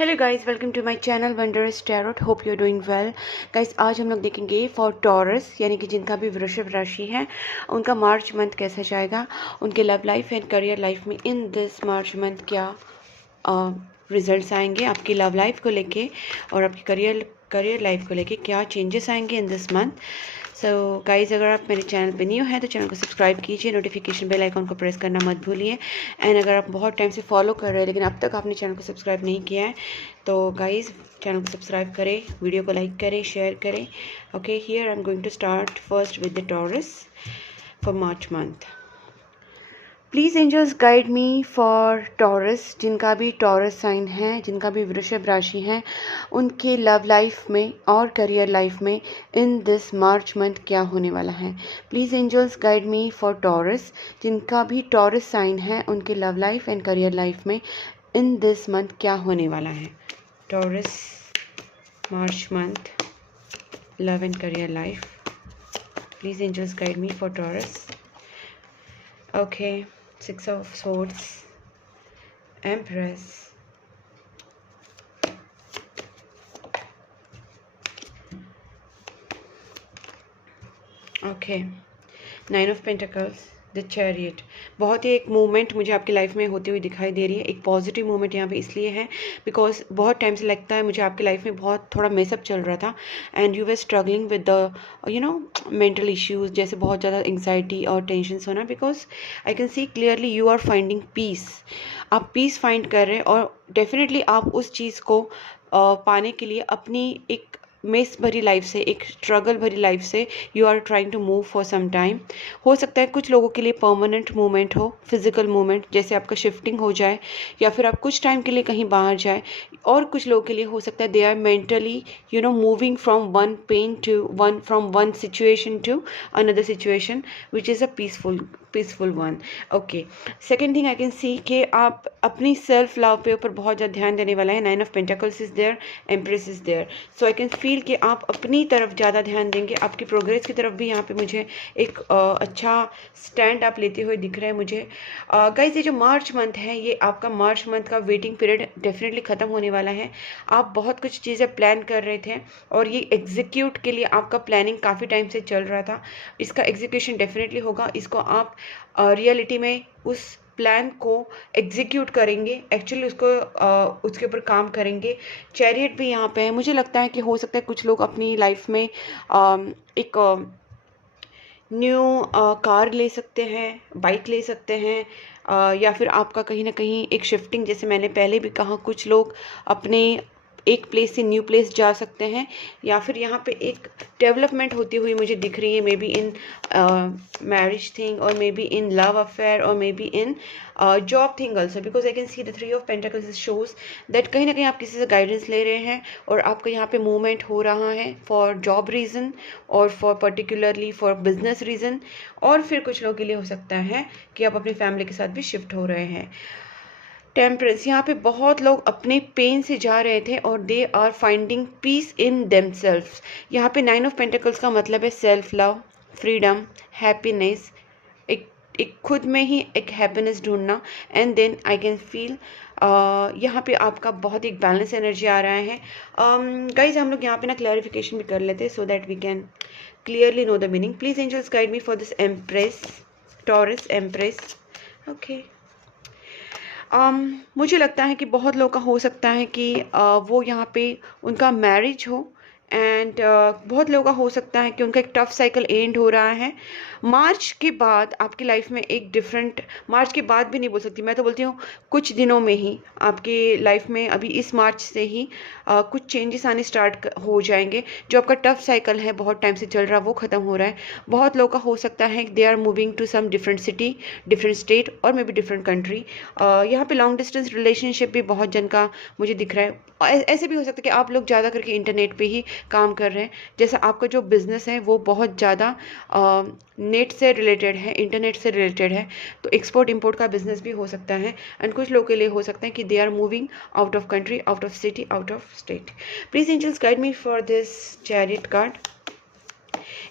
Hello guys, welcome to my channel wondrous tarot. Hope you are doing well. Guys, आज हम लोग देखेंगे for taurus, यानी कि जिनका भी वृषभ राशि है, उनका मार्च मंथ कैसा जाएगा, उनके love life and career life में इन दिस मार्च मंथ क्या रिजल्ट्स आएंगे, आपकी लव लाइफ को लेके और आपकी करियर लाइफ को लेके क्या चेंजेस आएंगे इन दिस मंथ। सो गाइज, अगर आप मेरे चैनल पे न्यू हैं तो चैनल को सब्सक्राइब कीजिए, नोटिफिकेशन बेल आइकॉन को प्रेस करना मत भूलिए। एंड अगर आप बहुत टाइम से फॉलो कर रहे हैं लेकिन अब तक आपने चैनल को सब्सक्राइब नहीं किया है तो गाइज चैनल को सब्सक्राइब करें, वीडियो को लाइक करें, शेयर करें। Okay, here I am going to start first with the Taurus for March month. Please angels guide me for Taurus, जिनका भी टॉरस साइन है, जिनका भी वृषभ राशि है, उनके लव लाइफ में और करियर लाइफ में इन दिस मार्च मंथ क्या होने वाला है। Please angels guide me for Taurus, जिनका भी टॉरस साइन है, उनके love life and career life में इन दिस मंथ क्या होने वाला है। Taurus March month love and career life. Please angels guide me for Taurus. Okay, Six of Swords, Empress, okay, Nine of Pentacles, the chariot. बहुत ही एक movement मुझे आपकी लाइफ में होती हुई दिखाई दे रही है। एक पॉजिटिव मूवमेंट यहाँ पे इसलिए है बिकॉज बहुत टाइम से लगता है मुझे आपकी लाइफ में बहुत थोड़ा मेसअप चल रहा था and you were struggling with the mental issues, जैसे बहुत ज़्यादा एंग्जाइटी और टेंशन होना। Because I can see clearly you are finding peace. आप पीस फाइंड कर रहे हैं और डेफिनेटली आप उस चीज़ को पाने के लिए अपनी एक मेस भरी लाइफ से, एक स्ट्रगल भरी लाइफ से you are trying to move for some time. हो सकता है कुछ लोगों के लिए परमानेंट मूवमेंट हो, फिजिकल मूवमेंट, जैसे आपका शिफ्टिंग हो जाए या फिर आप कुछ टाइम के लिए कहीं बाहर जाए। और कुछ लोगों के लिए हो सकता है they are mentally moving from one pain to one, from one situation to another situation which is a peaceful one. Okay, second thing I can see कि आप अपनी सेल्फ लव पे ऊपर बहुत ज़्यादा ध्यान देने वाला है। Nine of pentacles is there, empress is there. So I can feel कि आप अपनी तरफ ज़्यादा ध्यान देंगे, आपकी प्रोग्रेस की तरफ भी यहाँ पे मुझे एक अच्छा स्टैंड आप लेते हुए दिख रहे हैं मुझे। गाइस, ये जो मार्च मंथ है, ये आपका मार्च मंथ का वेटिंग पीरियड डेफिनेटली ख़त्म होने वाला है। आप बहुत कुछ चीज़ें प्लान कर रहे थे और ये एग्जीक्यूट के लिए आपका प्लानिंग काफ़ी टाइम से चल रहा था। इसका एग्जीक्यूशन डेफिनेटली होगा। इसको आप रियलिटी में उस प्लान को एग्जीक्यूट करेंगे, एक्चुअली उसके ऊपर काम करेंगे। चैरियट भी यहाँ पे है। मुझे लगता है कि हो सकता है कुछ लोग अपनी लाइफ में एक न्यू कार ले सकते हैं, बाइक ले सकते हैं, या फिर आपका कहीं ना कहीं एक शिफ्टिंग, जैसे मैंने पहले भी कहा, कुछ लोग अपने एक प्लेस से न्यू प्लेस जा सकते हैं, या फिर यहाँ पे एक डेवलपमेंट होती हुई मुझे दिख रही है, maybe in marriage thing और maybe in love affair और maybe in job thing also. Because I can see the three of pentacles shows that कहीं ना कहीं आप किसी से गाइडेंस ले रहे हैं और आपका यहाँ पे मूवमेंट हो रहा है फॉर जॉब रीज़न और for particularly for business reason. और फिर कुछ लोगों के लिए हो सकता है कि आप अपनी फैमिली के साथ भी शिफ्ट हो रहे हैं। टेम्परेंस, यहाँ पे बहुत लोग अपने पेन से जा रहे थे और they are finding peace in themselves. यहाँ पे नाइन ऑफ पेंटिकल्स का मतलब है सेल्फ लव, फ्रीडम, हैप्पीनेस, एक खुद में ही एक हैप्पीनेस ढूंढना। And then I can feel यहाँ पे आपका बहुत एक बैलेंस एनर्जी आ रहा है। गाइज, हम लोग यहाँ पे ना क्लैरिफिकेशन भी कर लेते हैं so that we can clearly know the meaning. Please angels guide me for this empress, Taurus empress. Okay, मुझे लगता है कि बहुत लोगों का हो सकता है कि वो यहाँ पे उनका मैरिज हो एंड बहुत लोगों का हो सकता है कि उनका एक टफ साइकिल एंड हो रहा है। मार्च के बाद आपकी लाइफ में एक डिफरेंट, मार्च के बाद भी नहीं बोल सकती, मैं तो बोलती हूँ कुछ दिनों में ही आपकी लाइफ में, अभी इस मार्च से ही कुछ चेंजेस आने स्टार्ट हो जाएंगे। जो आपका टफ साइकिल है बहुत टाइम से चल रहा है वो ख़त्म हो रहा है। बहुत लोगों का हो सकता है they are moving to some different city, different state और मे बी डिफरेंट कंट्री। यहाँ पे लॉन्ग डिस्टेंस रिलेशनशिप भी बहुत जन का मुझे दिख रहा है। ऐसे भी हो सकता है कि आप लोग ज़्यादा करके इंटरनेट पे ही काम कर रहे हैं, जैसे आपका जो बिज़नेस है वो बहुत ज़्यादा नेट से रिलेटेड है, इंटरनेट से रिलेटेड है, तो एक्सपोर्ट इंपोर्ट का बिजनेस भी हो सकता है। एंड कुछ लोगों के लिए हो सकता है कि they are moving out of country, out of city, out of state. Please angels guide me for this chariot card.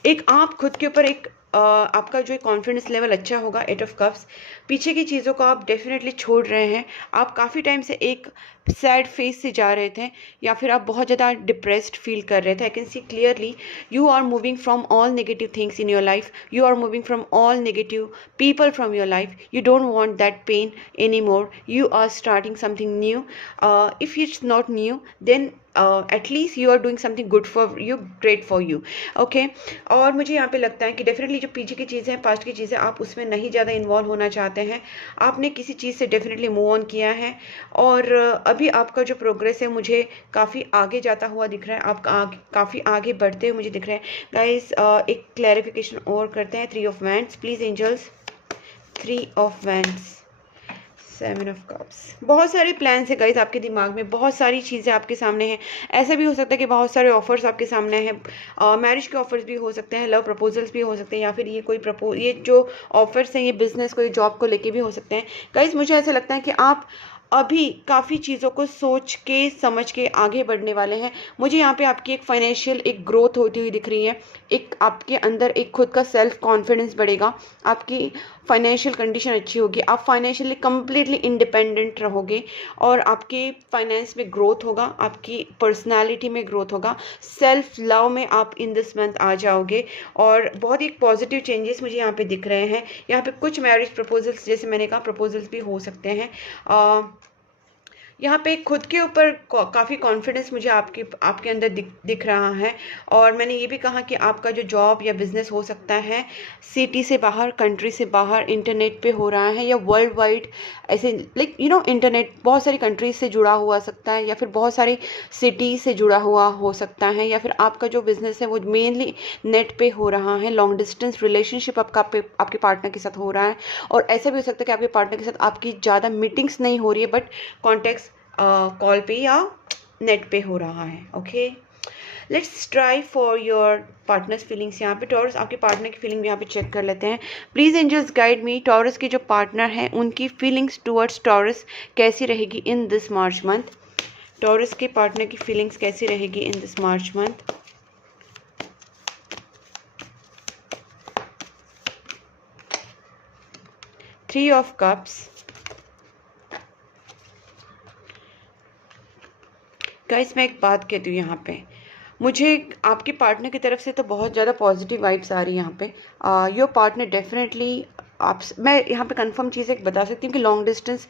एक आप खुद के ऊपर एक आपका जो कॉन्फिडेंस लेवल अच्छा होगा। 8 ऑफ कप्स, पीछे की चीज़ों को आप डेफिनेटली छोड़ रहे हैं। आप काफ़ी टाइम से एक सैड फेज से जा रहे थे या फिर आप बहुत ज़्यादा डिप्रेस्ड फील कर रहे थे। I can see clearly you are moving from all negative things in your life, you are moving from all negative people from your life. You don't want that pain anymore. You are starting something new. If it's not new, then at least you are doing something good for you, great for you. Okay. और मुझे यहाँ पे लगता है कि definitely जो पीछे की चीज़ें हैं, पास्ट की चीज़ें, आप उसमें नहीं ज़्यादा इन्वॉल्व होना चाहते हैं। आपने किसी चीज़ से डेफिनेटली मूव ऑन किया है और अभी आपका जो प्रोग्रेस है मुझे काफ़ी आगे जाता हुआ दिख रहा है। आप काफ़ी आगे बढ़ते हुए मुझे दिख रहे हैं। गाइस एक क्लैरिफिकेशन और करते हैं। 3 of wands please angels. 3 of wands, 7 of cups. बहुत सारे प्लान्स है गाइस आपके दिमाग में, बहुत सारी चीज़ें आपके सामने हैं। ऐसा भी हो सकता है कि बहुत सारे ऑफर्स आपके सामने हैं। मैरिज के ऑफर्स भी हो सकते हैं, लव प्रपोजल्स भी हो सकते हैं, या फिर ये जो ऑफर्स हैं ये बिजनेस को, ये जॉब को लेके भी हो सकते हैं। गाइस मुझे ऐसा लगता है कि आप अभी काफ़ी चीज़ों को सोच के समझ के आगे बढ़ने वाले हैं। मुझे यहाँ पे आपकी एक फाइनेंशियल एक ग्रोथ होती हुई दिख रही है। एक आपके अंदर एक खुद का सेल्फ कॉन्फिडेंस बढ़ेगा, आपकी फाइनेंशियल कंडीशन अच्छी होगी, आप फाइनेंशियली कम्प्लीटली इंडिपेंडेंट रहोगे और आपके फाइनेंस में ग्रोथ होगा, आपकी पर्सनैलिटी में ग्रोथ होगा, सेल्फ लव में आप इन दिस मंथ आ जाओगे और बहुत ही पॉजिटिव चेंजेस मुझे यहाँ पे दिख रहे हैं। यहाँ पे कुछ मैरिज प्रपोजल्स, जैसे मैंने कहा, प्रपोजल्स भी हो सकते हैं। यहाँ पे खुद के ऊपर काफ़ी कॉन्फिडेंस मुझे आपके अंदर दिख रहा है। और मैंने ये भी कहा कि आपका जो जॉब या बिजनेस हो सकता है सिटी से बाहर, कंट्री से बाहर, इंटरनेट पे हो रहा है या वर्ल्ड वाइड, ऐसे लाइक इंटरनेट बहुत सारी कंट्रीज से जुड़ा हुआ सकता है या फिर बहुत सारी सिटी से जुड़ा हुआ हो सकता है, या फिर आपका जो बिजनेस है वो मेनली नेट पे हो रहा है। लॉन्ग डिस्टेंस रिलेशनशिप आपके पार्टनर के साथ हो रहा है। और ऐसा भी हो सकता है कि आपके पार्टनर के साथ आपकी ज़्यादा मीटिंग्स नहीं हो रही है, बट कॉन्टेक्ट्स कॉल पे या नेट पे हो रहा है। Okay, let's try for your partners feelings. यहाँ पे टॉरस आपके पार्टनर की फीलिंग यहाँ पे चेक कर लेते हैं। Please angels guide me, Taurus के जो पार्टनर हैं उनकी फीलिंग्स टूवर्ड्स टॉरस कैसी रहेगी in this March month. Taurus के पार्टनर की फीलिंग्स कैसी रहेगी in this March month. Three of cups. Guys मैं एक बात कहती हूँ, यहाँ पे मुझे आपके पार्टनर की तरफ से तो बहुत ज़्यादा पॉजिटिव वाइब्स आ रही है। यहाँ पे योर पार्टनर डेफिनेटली मैं यहाँ पे कंफर्म चीज़ एक बता सकती हूँ कि लॉन्ग डिस्टेंस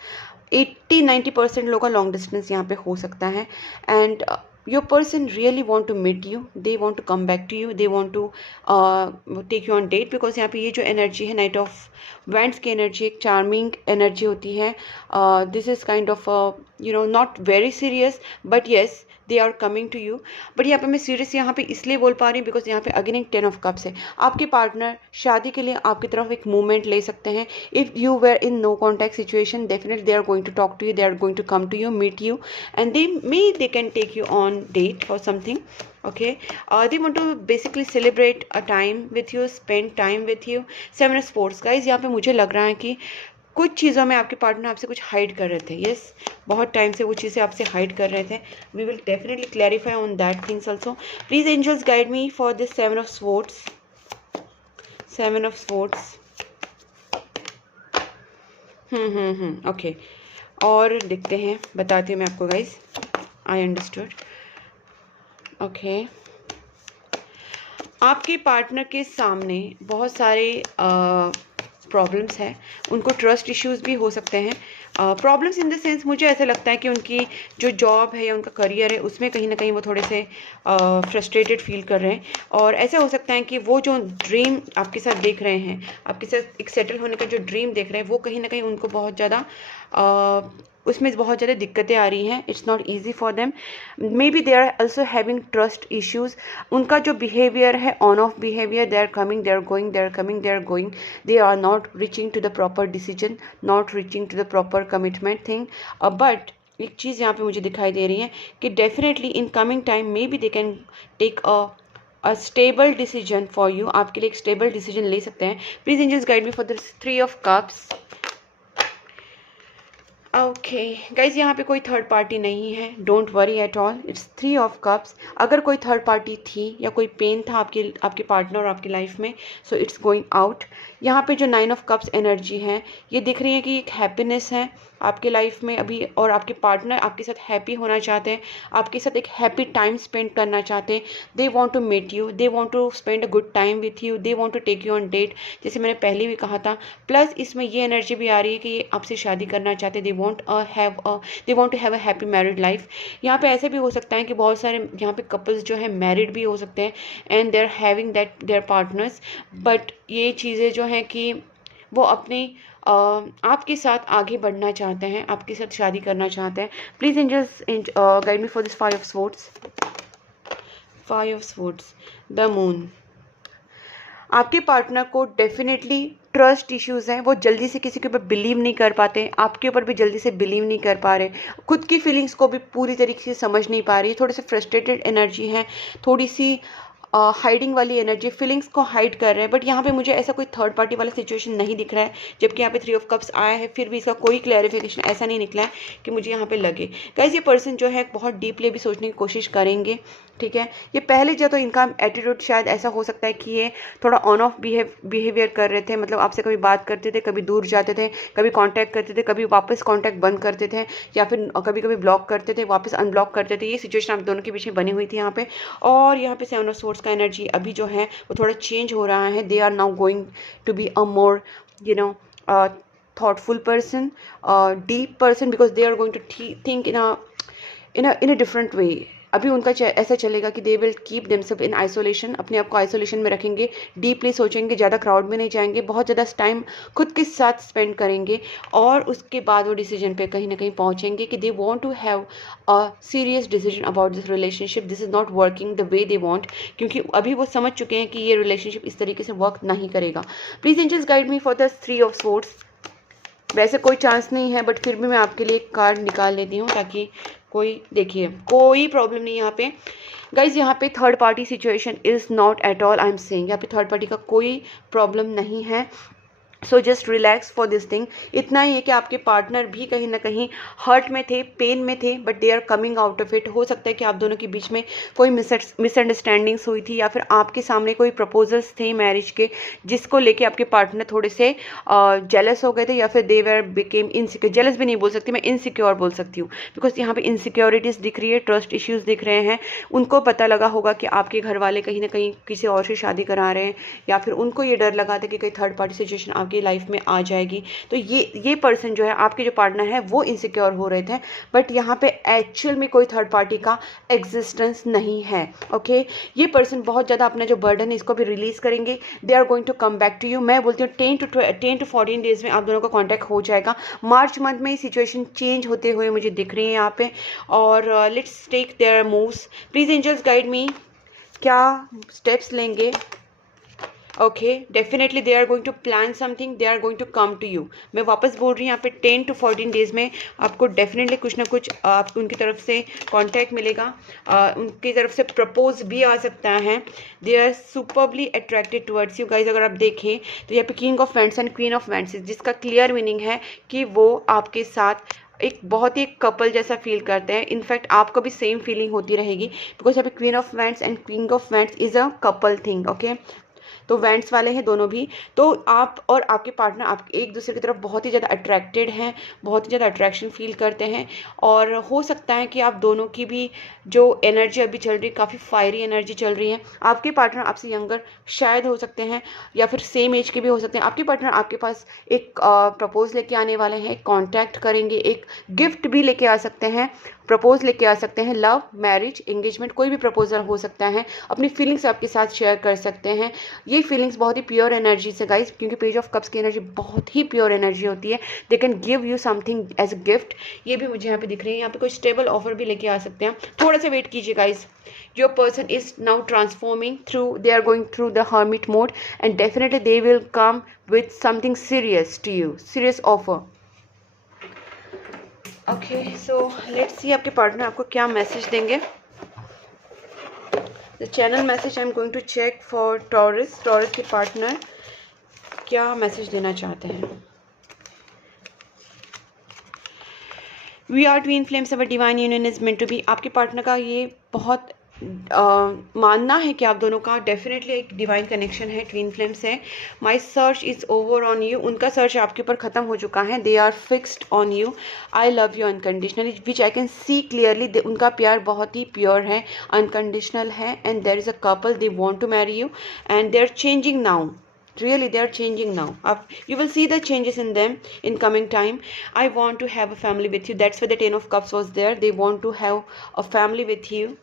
80-90% लोगों का लॉन्ग डिस्टेंस यहाँ पे हो सकता है। And your person really want to meet you, they want to come back to you, they want to take you on date, because यहाँ पे ये जो एनर्जी है नाइट ऑफ वैंड्स की एनर्जी एक चार्मिंग एनर्जी होती है। This is kind of not very serious, but yes they are coming to you. But यहाँ पे मैं सीरियस यहाँ पे इसलिए बोल पा रही हूँ बिकॉज यहाँ पे अगेन एक 10 ऑफ कप्स है। आपके पार्टनर शादी के लिए आपकी तरफ एक मूवमेंट ले सकते हैं। If you were in no contact situation, definitely they are going to talk to you, they are going to come to you, meet you, and they can take you on date or something. Okay, they want to basically celebrate a time with you, spend time with you. 7 of Swords guys, यहाँ पे मुझे लग रहा है कि कुछ चीज़ों में आपके पार्टनर आपसे कुछ हाइड कर रहे थे। यस, बहुत टाइम से वो चीज़ें आपसे हाइड कर रहे थे। We will definitely clarify on that things also. Please angels guide me for this 7 of Swords। 7 of Swords। Okay, और देखते हैं, बताती हूँ मैं आपको गाइज। I understood. ओके, आपके पार्टनर के सामने बहुत सारे प्रॉब्लम्स हैं, उनको ट्रस्ट इश्यूज भी हो सकते हैं। प्रॉब्लम्स इन द सेंस, मुझे ऐसा लगता है कि उनकी जो जॉब है या उनका करियर है उसमें कहीं ना कहीं वो थोड़े से फ्रस्ट्रेटेड फील कर रहे हैं। और ऐसा हो सकता है कि वो जो ड्रीम आपके साथ देख रहे हैं, आपके साथ एक सेटल होने का जो ड्रीम देख रहे हैं, वो कहीं ना कहीं उनको बहुत ज़्यादा उसमें बहुत ज़्यादा दिक्कतें आ रही हैं। It's not easy for them, maybe they are also having trust issues. उनका जो बिहेवियर है, on off behaviour, they are coming, they are going, they are coming, they are going, they are not reaching to the proper decision, not reaching to the proper commitment thing. But एक चीज़ यहाँ पे मुझे दिखाई दे रही है कि definitely in coming time maybe they can take a stable decision for you. आपके लिए एक स्टेबल डिसीजन ले सकते हैं। Please angels guide me for the 3 of cups. Okay guys, यहाँ पे कोई थर्ड पार्टी नहीं है, don't worry at all, it's 3 of cups. अगर कोई थर्ड पार्टी थी या कोई पेन था आपके पार्टनर और आपकी लाइफ में, सो इट्स गोइंग आउट। यहाँ पे जो 9 ऑफ कप्स एनर्जी है, ये दिख रही है कि एक हैप्पीनेस है आपके लाइफ में अभी, और आपके पार्टनर आपके साथ हैप्पी होना चाहते हैं, आपके साथ एक हैप्पी टाइम स्पेंड करना चाहते हैं। They want to meet you, they want to spend a good time with you, they want to take you on date, जैसे मैंने पहले भी कहा था। प्लस इसमें ये एनर्जी भी आ रही है कि ये आपसे शादी करना चाहते हैं, they want to have a happy married life. यहाँ पे ऐसे भी हो सकता है कि बहुत सारे यहाँ पे कपल्स जो है मैरिड भी हो सकते हैं and they are having that their partners, but ये चीज़ें जो हैं कि वो अपने आपके साथ आगे बढ़ना चाहते हैं, आपके साथ शादी करना चाहते हैं। Please angels guide me for this 5 of swords. 5 of swords, the moon. आपके पार्टनर को डेफिनेटली ट्रस्ट इश्यूज़ हैं, वो जल्दी से किसी के ऊपर बिलीव नहीं कर पाते, आपके ऊपर भी जल्दी से बिलीव नहीं कर पा रहे, खुद की फीलिंग्स को भी पूरी तरीके से समझ नहीं पा रही, थोड़े से फ्रस्ट्रेटेड एनर्जी है, थोड़ी सी हाइडिंग वाली एनर्जी, फीलिंग्स को हाइड कर रहे हैं। बट यहाँ पे मुझे ऐसा कोई थर्ड पार्टी वाला सिचुएशन नहीं दिख रहा है, जबकि यहाँ पे 3 ऑफ कप्स आया है, फिर भी इसका कोई क्लैरिफिकेशन ऐसा नहीं निकला है कि मुझे यहाँ पे लगे। गाइस, ये पर्सन जो है बहुत डीपली भी सोचने की कोशिश करेंगे, ठीक है। ये पहले जो तो इनका एटीट्यूड शायद ऐसा हो सकता है कि ये थोड़ा ऑन ऑफ बिहेवियर कर रहे थे, मतलब आपसे कभी बात करते थे, कभी दूर जाते थे, कभी कांटेक्ट करते थे, कभी वापस कांटेक्ट बंद करते थे, या फिर कभी कभी ब्लॉक करते थे, वापस अनब्लॉक करते थे। ये सिचुएशन आप दोनों के बीच में बनी हुई थी यहाँ पे। और यहाँ पे 7 ऑफ स्वॉर्ड्स का एनर्जी अभी जो है वो थोड़ा चेंज हो रहा है। They are now going to be a more thoughtful person, deep person, because they are going to think in a different way. अभी उनका ऐसा चलेगा कि they will keep themselves in isolation, अपने आप को आइसोलेशन में रखेंगे, डीपली सोचेंगे, ज़्यादा क्राउड में नहीं जाएंगे, बहुत ज़्यादा टाइम खुद के साथ स्पेंड करेंगे, और उसके बाद वो डिसीजन पे कहीं ना कहीं पहुंचेंगे कि they want to have a serious decision about this relationship, this is not working the way they want, क्योंकि अभी वो समझ चुके हैं कि ये रिलेशनशिप इस तरीके से वर्क नहीं करेगा। Please angels guide me for the 3 of swords. वैसे कोई चांस नहीं है, बट फिर भी मैं आपके लिए एक कार्ड निकाल लेती हूँ, ताकि कोई देखिए, कोई प्रॉब्लम नहीं यहाँ पे गाइज। यहाँ पे third party situation is not at all, I am saying, यहाँ पे थर्ड पार्टी का कोई प्रॉब्लम नहीं है। So just relax for this thing. इतना ही है कि आपके पार्टनर भी कहीं ना कहीं हर्ट में थे, पेन में थे, but they are coming out of it. हो सकता है कि आप दोनों के बीच में कोई मिसअंडरस्टैंडिंग्स हुई थी, या फिर आपके सामने कोई प्रपोजल्स थे मैरिज के, जिसको लेके आपके पार्टनर थोड़े से जेलस हो गए थे, या फिर दे वर बिकेम इनसिक्योर। जेलस भी नहीं बोल सकती मैं, इनसिक्योर बोल सकती हूँ, बिकॉज यहाँ पे इनसिक्योरिटीज़ दिख रही है, ट्रस्ट इश्यूज़ दिख रहे हैं। उनको पता लगा होगा कि आपके घर वाले कहीं ना कहीं किसी और से शादी करा रहे हैं, या फिर उनको ये डर लगा था कि कोई थर्ड पार्टी सिचुएशन आपकी लाइफ में आ जाएगी। तो ये पर्सन जो है, आपके जो पार्टनर है, वो इनसिक्योर हो रहे थे, बट यहाँ पे एक्चुअल में कोई थर्ड पार्टी का एग्जिस्टेंस नहीं है। ओके, ये पर्सन बहुत ज़्यादा अपना जो बर्डन है इसको भी रिलीज करेंगे। They are going to come back to you. मैं बोलती हूँ 10 to 14 डेज में आप दोनों का कॉन्टैक्ट हो जाएगा। मार्च मंथ में सिचुएशन चेंज होते हुए मुझे दिख रही है यहाँ पे। और let's take their moves. Please angels guide me, क्या स्टेप्स लेंगे। Okay, definitely they are going to plan something, they are going to come to you. मैं वापस बोल रही हूँ, यहाँ पे 10 to 14 डेज में आपको डेफिनेटली कुछ ना कुछ आपको उनकी तरफ से कांटेक्ट मिलेगा, उनकी तरफ से प्रपोज भी आ सकता है। They are superbly attracted towards you guys. अगर आप देखें तो यहाँ पे king of wands and queen of wands, जिसका क्लियर मीनिंग है कि वो आपके साथ एक बहुत ही कपल जैसा फील करते हैं। इनफैक्ट आपको भी सेम फीलिंग होती रहेगी, बिकॉज यहाँ पे queen of wands and king of wands is a couple thing. Okay, तो वैंड्स वाले हैं दोनों भी। तो आप और आपके पार्टनर आप एक दूसरे की तरफ बहुत ही ज़्यादा अट्रैक्टेड हैं, बहुत ही ज़्यादा अट्रैक्शन फील करते हैं। और हो सकता है कि आप दोनों की भी जो एनर्जी अभी चल रही है, काफ़ी फायरी एनर्जी चल रही है। आपके पार्टनर आपसे यंगर शायद हो सकते हैं, या फिर सेम एज के भी हो सकते हैं। आपके पार्टनर आपके पास एक प्रपोज लेके आने वाले हैं, एक कॉन्टैक्ट करेंगे, एक गिफ्ट भी लेके आ सकते हैं, प्रपोज लेके आ सकते हैं। लव, मैरिज, एंगेजमेंट, कोई भी प्रपोजल हो सकता है। अपनी फीलिंग्स आपके साथ शेयर कर सकते हैं। ये फीलिंग्स बहुत ही प्योर एनर्जी से गाइस, क्योंकि पेज ऑफ कप्स की एनर्जी बहुत ही प्योर एनर्जी होती है। They can give you something as a gift. ये भी मुझे यहाँ पे दिख रही है। यहाँ पे कोई स्टेबल ऑफर भी लेके आ सकते हैं। थोड़ा सा वेट कीजिए guys. Your person is now transforming through, they are going through the hermit mode, and definitely they will come with something serious to you, serious offer. Okay, so let's see आपके partner आपको क्या message देंगे। The channel message I am going to check for Taurus. Taurus के partner क्या message देना चाहते हैं। We are twin flames, our divine union is meant to be. आपके पार्टनर का ये बहुत मानना है कि आप दोनों का डेफिनेटली एक डिवाइन कनेक्शन है, ट्विन फ्लेम्स है। My search is over on you, उनका सर्च आपके ऊपर ख़त्म हो चुका है। They are fixed on you, I love you unconditionally, which I can see clearly. उनका प्यार बहुत ही प्योर है, अनकंडीशनल है, and there is a couple, they want to marry you and they are changing now. Really, they are changing now. You will see the changes in them in coming time. I want to have a family with you. That's why the Ten of Cups was there. They want to have a family with you.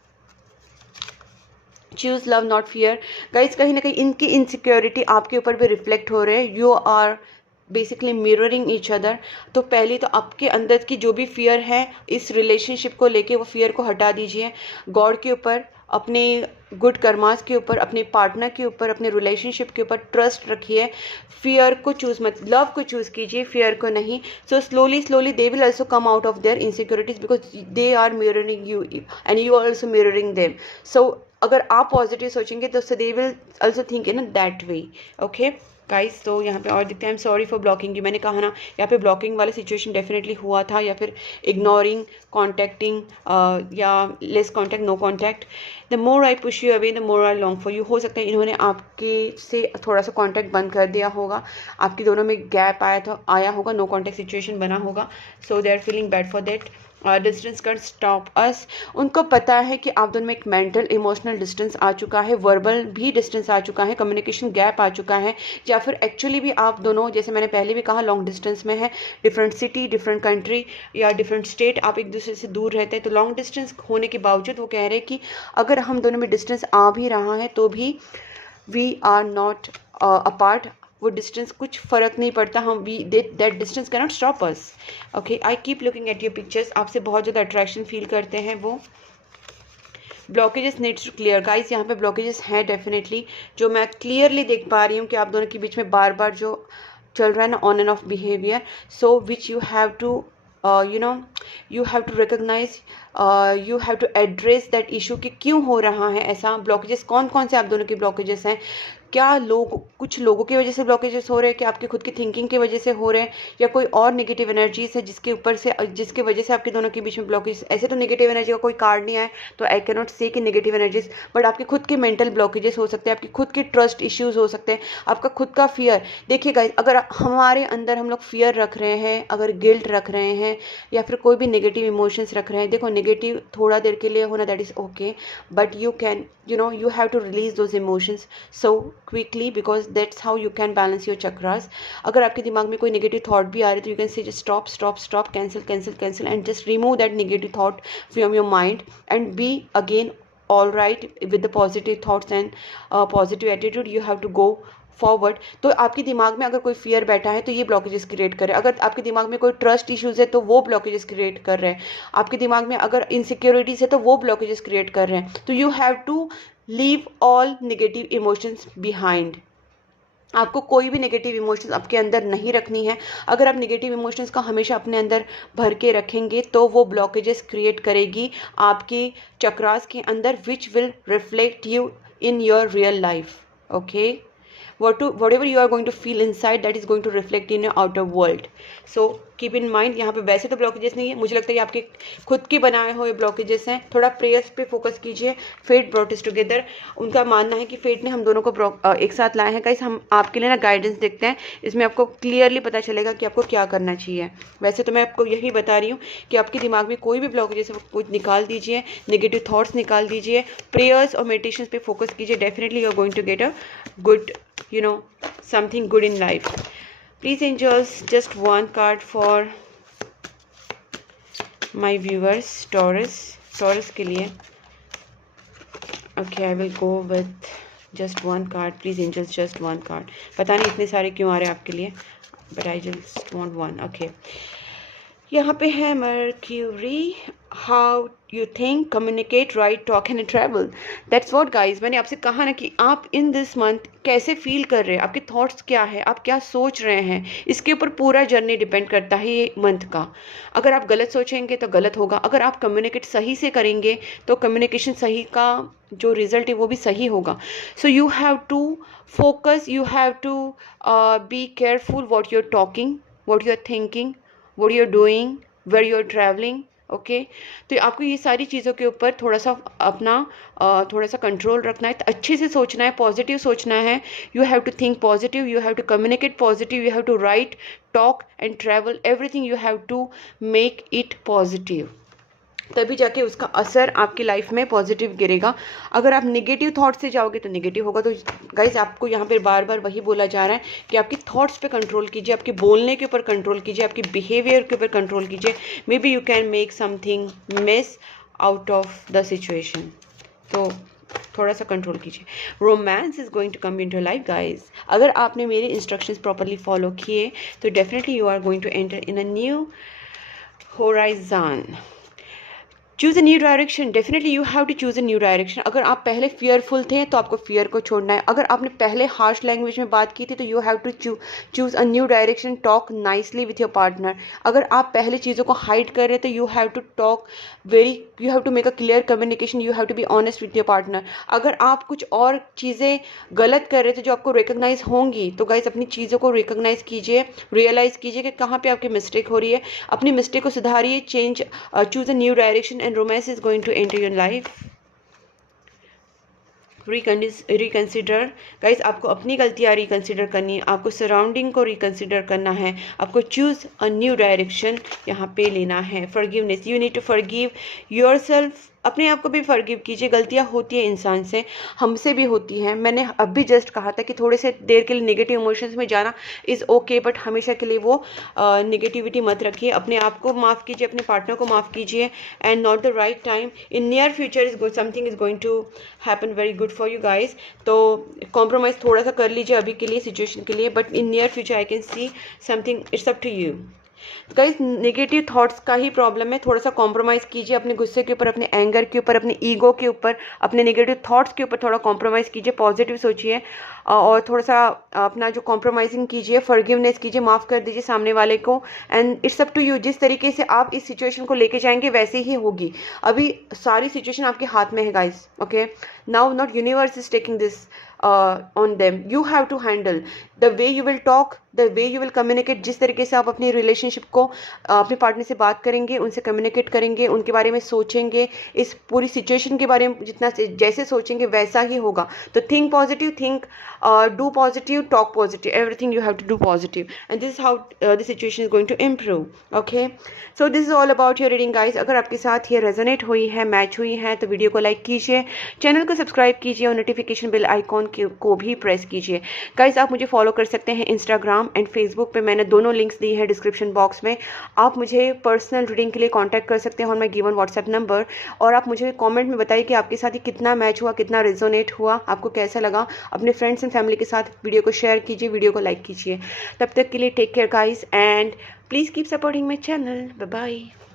Choose love, not fear. Guys, कहीं ना कहीं इनकी insecurity आपके ऊपर भी reflect हो रहे हैं. You are basically mirroring each other. तो पहले तो आपके अंदर की जो भी फियर है इस रिलेशनशिप को लेके, वो फियर को हटा दीजिए. गॉड के ऊपर, अपने गुड कर्मास के ऊपर, अपने पार्टनर के ऊपर, अपने रिलेशनशिप के ऊपर ट्रस्ट रखिए. फियर को चूज मत, लव को चूज कीजिए, फियर को नहीं. So slowly they will also come out of their insecurities, because they are mirroring you and you are also mirroring them. So अगर आप पॉजिटिव सोचेंगे तो they will also think in that way. Okay guys, तो यहाँ पे और दिखते हैं. I am sorry for blocking you. मैंने कहा ना, यहाँ पे ब्लॉकिंग वाला सिचुएशन डेफिनेटली हुआ था, या फिर इग्नोरिंग, कॉन्टैक्टिंग, या less contact, no contact. The more I push you away the more I long for you. हो सकता है इन्होंने आपके से थोड़ा सा कॉन्टैक्ट बंद कर दिया होगा, आपके दोनों में गैप आया होगा, नो कॉन्टैक्ट सिचुएशन बना होगा. So they are feeling bad for that. Distance can stop us. उनको पता है कि आप दोनों में एक मेंटल इमोशनल डिस्टेंस आ चुका है, वर्बल भी डिस्टेंस आ चुका है, कम्युनिकेशन गैप आ चुका है, या फिर एक्चुअली भी आप दोनों, जैसे मैंने पहले भी कहा, लॉन्ग डिस्टेंस में है. डिफरेंट सिटी, डिफरेंट कंट्री या डिफरेंट स्टेट, आप एक दूसरे से दूर रहते हैं. तो लॉन्ग डिस्टेंस होने के बावजूद वो कह रहे हैं कि अगर हम दोनों में डिस्टेंस आ भी रहा है तो भी वी आर नॉट अपार्ट. वो डिस्टेंस कुछ फ़र्क नहीं पड़ता, हम we that distance can not stop us. Okay, I keep looking at your pictures. आपसे बहुत ज़्यादा अट्रैक्शन फील करते हैं वो. Blockages needs to clear. Guys, यहाँ पे ब्लॉकेजेस हैं डेफिनेटली, जो मैं क्लियरली देख पा रही हूँ कि आप दोनों के बीच में बार बार जो चल रहा है ना, on and off behaviour, so which you have to you have to recognize, you have to address that issue कि क्यों हो रहा है ऐसा. ब्लॉकेजेस कौन कौन से आप दोनों के ब्लॉकेजेस हैं? क्या कुछ लोगों की वजह से ब्लॉकेजेस हो रहे हैं, कि आपकी खुद की थिंकिंग की वजह से हो रहे हैं, या कोई और नेगेटिव एनर्जीज है जिसके वजह से आपके दोनों के बीच में ब्लॉकेज. ऐसे तो नेगेटिव एनर्जी का कोई कार्ड नहीं आया, तो आई कैन नॉट से कि नेगेटिव एनर्जीज, बट आपके खुद के मेंटल ब्लॉकेजेस हो सकते हैं, आपकी खुद के ट्रस्ट इश्यूज हो सकते हैं, आपका खुद का फियर. देखिए गाइस, अगर हमारे अंदर हम लोग फियर रख रहे हैं, अगर गिल्ट रख रहे हैं, या फिर कोई भी नेगेटिव इमोशंस रख रहे हैं, देखो नेगेटिव थोड़ा देर के लिए होना, that is okay, but you can, you have to release those emotions so quickly, because that's how you can balance your chakras. अगर आपके दिमाग में कोई नेगेटिव थॉट भी आ रहे तो you can say just stop, cancel and just remove that negative thought from your mind and be again all right with the positive thoughts and positive attitude. You have to go forward. तो आपके दिमाग में अगर कोई fear बैठा है तो ये ब्लॉकेजेस क्रिएट कर रहे हैं. अगर आपके दिमाग में कोई ट्रस्ट इश्यूज है तो वो ब्लॉकेजेस क्रिएट कर रहे हैं. आपके दिमाग में अगर इनसिक्योरिटीज है तो वो ब्लॉकेजेस क्रिएट कर रहे हैं. तो you have to leave all negative emotions behind. आपको कोई भी नेगेटिव इमोशंस आपके अंदर नहीं रखनी है. अगर आप नेगेटिव इमोशंस का हमेशा अपने अंदर भर के रखेंगे तो वो ब्लॉकेजेस क्रिएट करेगी आपके चक्रास के अंदर, which will reflect you in your real life. Okay, whatever you are going to feel inside, that is going to reflect in your outer world. So keep in mind. यहाँ पे वैसे तो blockages नहीं है, मुझे लगता है ये आपके खुद के बनाए हुए ब्लॉकेजेस हैं. थोड़ा प्रेयर्स पे फोकस कीजिए. Fate brought us together. उनका मानना है कि फेट ने हम दोनों को एक साथ लाए हैं. गाइस, हम आपके लिए ना गाइडेंस देखते हैं, इसमें आपको क्लियरली पता चलेगा कि आपको क्या करना चाहिए. वैसे तो मैं आपको यही बता रही हूँ कि आपके दिमाग में कोई भी ब्लॉकेजेस है कुछ निकाल दीजिए, नेगेटिव थॉट्स निकाल दीजिए, प्रेयर्स और मेडिटेशन पे फोकस कीजिए. Definitely you are going to get a good, something good in life. Please angels, just one card for my viewers. Taurus के लिए. Okay, I will go with just one card. Please angels, just one card. पता नहीं इतने सारे क्यों आ रहे हैं आपके लिए, but I just want one. Okay, यहाँ पे है mercury. How you think, communicate, right, talk and travel. That's what guys, मैंने आपसे कहा ना कि आप इन दिस मंथ कैसे फील कर रहे हैं, आपके थॉट्स क्या है, आप क्या सोच रहे हैं, इसके ऊपर पूरा जर्नी डिपेंड करता है ये मंथ का. अगर आप गलत सोचेंगे तो गलत होगा, अगर आप कम्युनिकेट सही से करेंगे तो कम्युनिकेशन सही का जो रिजल्ट है वो भी सही होगा. So you have to focus, you have to be careful what you are talking, what you are thinking, what you're doing, where you are travelling. Okay तो आपको ये सारी चीज़ों के ऊपर थोड़ा सा अपना थोड़ा सा कंट्रोल रखना है, अच्छे से सोचना है, पॉजिटिव सोचना है। You have to think positive, you have to communicate positive, you have to write, talk and travel, everything you have to make it positive, तभी जाके उसका असर आपकी लाइफ में पॉजिटिव गिरेगा। अगर आप नेगेटिव थॉट से जाओगे तो नेगेटिव होगा। तो गाइज आपको यहाँ पे बार बार वही बोला जा रहा है कि आपकी थॉट्स पे कंट्रोल कीजिए, आपके बोलने के ऊपर कंट्रोल कीजिए, आपके बिहेवियर के ऊपर कंट्रोल कीजिए। Maybe you can make something miss out of the situation. तो थोड़ा सा कंट्रोल कीजिए। Romance is going to come into life guys. अगर आपने मेरे इंस्ट्रक्शंस प्रॉपरली फॉलो किए तो definitely you are going to enter in a new horizon. Choose a new direction, definitely you have to choose a new direction. अगर आप पहले fearful थे तो आपको फियर को छोड़ना है। अगर आपने पहले हार्श लैंग्वेज में बात की थी तो you have to choose a new direction, talk nicely with your partner. अगर आप पहले चीज़ों को हाइड कर रहे थे, you have to talk you have to make a clear communication, you have to be honest with your partner. अगर आप कुछ और चीज़ें गलत कर रहे थे जो आपको रिकॉग्नाइज होंगी, तो गाइज अपनी चीज़ों को रिकॉग्नाइज कीजिए, रियलाइज़ कीजिए कि कहाँ पे आपकी मिस्टेक हो रही है, अपनी मिस्टेक को सुधारिए, choose a new direction and romance is going to enter your life. Reconsider guys, आपको अपनी गलतियाँ रिकंसिडर करनी है, आपको सराउंडिंग को रिकंसिडर करना है, आपको चूज़ अ न्यू डायरेक्शन यहाँ पे लेना है। Forgiveness, you need to forgive yourself. अपने आप को भी फॉरगिव कीजिए। गलतियाँ होती हैं इंसान से, हमसे भी होती हैं। मैंने अब भी जस्ट कहा था कि थोड़े से देर के लिए नेगेटिव इमोशंस में जाना इज़ ओके, बट हमेशा के लिए वो नेगेटिविटी मत रखिए। अपने आप को माफ़ कीजिए, अपने पार्टनर को माफ़ कीजिए। And not the right time, in near future something is going to happen very good for you guys. तो कॉम्प्रोमाइज़ थोड़ा सा कर लीजिए अभी के लिए, सिचुएशन के लिए, but in near future I can see something, it's up to you. Guys negative thoughts का ही प्रॉब्लम है, थोड़ा सा कॉम्प्रोमाइज़ कीजिए अपने गुस्से के ऊपर, अपने एंगर के ऊपर, अपने ईगो के ऊपर, अपने नेगेटिव थॉट्स के ऊपर थोड़ा कॉम्प्रोमाइज़ कीजिए, पॉजिटिव सोचिए और थोड़ा सा अपना जो कॉम्प्रोमाइजिंग कीजिए, फॉरगिवनेस कीजिए, माफ़ कर दीजिए सामने वाले को। And it's up to you, जिस तरीके से आप इस सिचुएशन को लेके जाएंगे वैसे ही होगी। अभी सारी सिचुएशन आपके हाथ में है guys. Okay now not universe is taking this on them, you have to handle the way you will talk, the way you will communicate। जिस तरीके से आप अपनी रिलेशनशिप को अपने पार्टनर से बात करेंगे, उनसे कम्युनिकेट करेंगे, उनके बारे में सोचेंगे, इस पूरी सिचुएशन के बारे में जितना जैसे सोचेंगे वैसा ही होगा। तो think positive, think do positive, talk positive, everything you have to do positive and this is how the situation is going to improve. Okay so this is all about your reading guys. अगर आपके साथ ये resonate हुई है, match हुई है, तो video को लाइक कीजिए, चैनल को सब्सक्राइब कीजिए और नोटिफिकेशन बेल आइकॉन को भी प्रेस कीजिए। गाइज आप मुझे फॉलो कर सकते हैं इंस्टाग्राम एंड फेसबुक पे, मैंने दोनों लिंक्स दी हैं डिस्क्रिप्शन बॉक्स में। आप मुझे पर्सनल रीडिंग के लिए कांटेक्ट कर सकते हैं on my given WhatsApp number. और आप मुझे कमेंट में बताइए कि आपके साथ ये कितना मैच हुआ, कितना रेजोनेट हुआ, आपको कैसा लगा। अपने फ्रेंड्स एंड फैमिली के साथ वीडियो को शेयर कीजिए, वीडियो को लाइक कीजिए। तब तक के लिए take care guys and please keep supporting my channel. Bye bye.